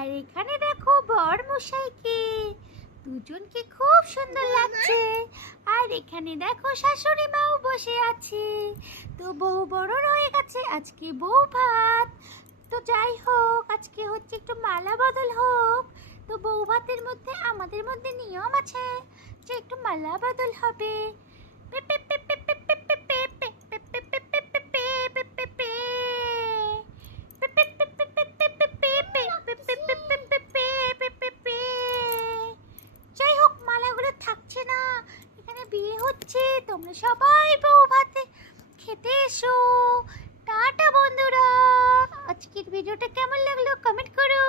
আর এখানে দেখো বর মশাইকে, দুজনকে খুব সুন্দর লাগছে। আর এখানে দেখো শাশুড়ি মাও বসে আছে। তো বউ বড় রয়ে গেছে, আজকে বউ ভাত। তো যাই হোক, আজকে হচ্ছে একটু মালা বদল হোক। তো বউ ভাতের মধ্যে আমাদের মধ্যে নিয়ম আছে যে একটু মালা বদল হবে। যাই হোক, মালাগুলো থাকছে না, এখানে বিয়ে হচ্ছে। তোমরা সবাই বউ ভাতে খেতে এসো। টাটা বন্ধুরা, আজকের ভিডিওটা কেমন লাগলো কমেন্ট করো।